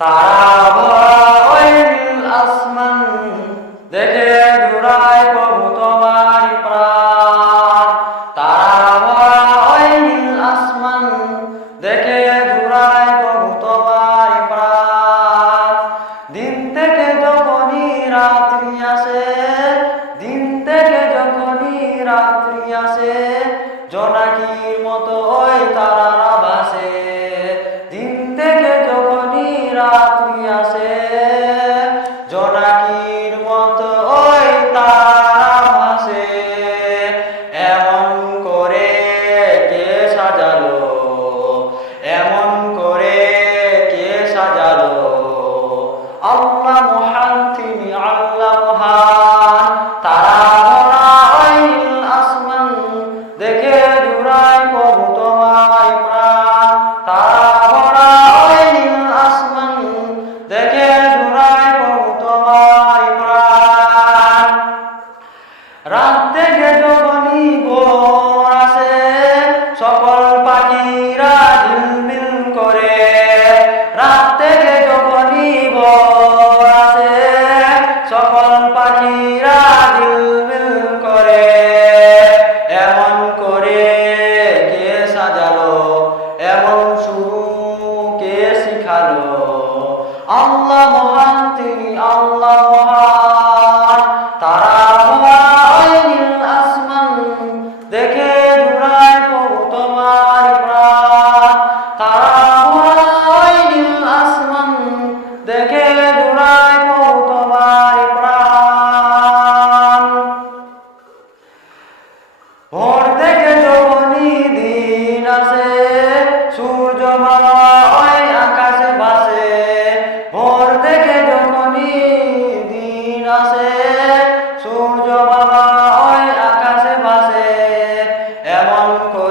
তারা ভরা ওই নীল আসমান দেখে জুড়ায় প্রভু তোমারি প্রাণ। তারা ভরা ওই নীল আসমান দেখে জুড়ায় প্রভু তোমারি প্রাণ। দিন থেকে যখনই রাত্রি আসে, দিন থেকে যখনই রাত্রি আসে, জোনাকির মতো ওই তারারা ভাসে। দিন থেকে যখনই রাত্রি আসে, জোনাকির মতো ওই তারারা ভাসে। এমন করে কে সাজালো, এমন করে কে সাজালো? আল্লাহ মহান, তিনি আল্লাহ মহান। তারা ভরা ওই নীল আসমান দেখে জুড়ায় প্রভু তোমার প্রাণ। তারা ভরা ওই নীল আসমান দেখে জুড়ায় প্রভু তোমার প্রাণ। রাত থেকে যখনই ভোর আসে, সকল পাখিরা ঝিলমিল করে। রাত থেকে যখনই ভোর আসে, সকল পাখিরা ঝিলমিল করে। এমন করে কে সাজালো, এমন শুরু কে শিখালো? আল্লাহ মহান, তিনি আল্লাহ মহান। তারা ভরা ওই নীল আসমান দেখে জুড়ায় প্রভু তোমার প্রাণ। তারা ভরা ওই নীল আসমান দেখে জুড়ায় প্রভু তোমার প্রাণ। ভোর থেকে যখনই দিন আসে, সূর্য মামা ওই আকাশে ভাসে। ভোর থেকে যখনই দিন আসে, সূর্য মামা ওই আকাশে ভাসে। এমন করে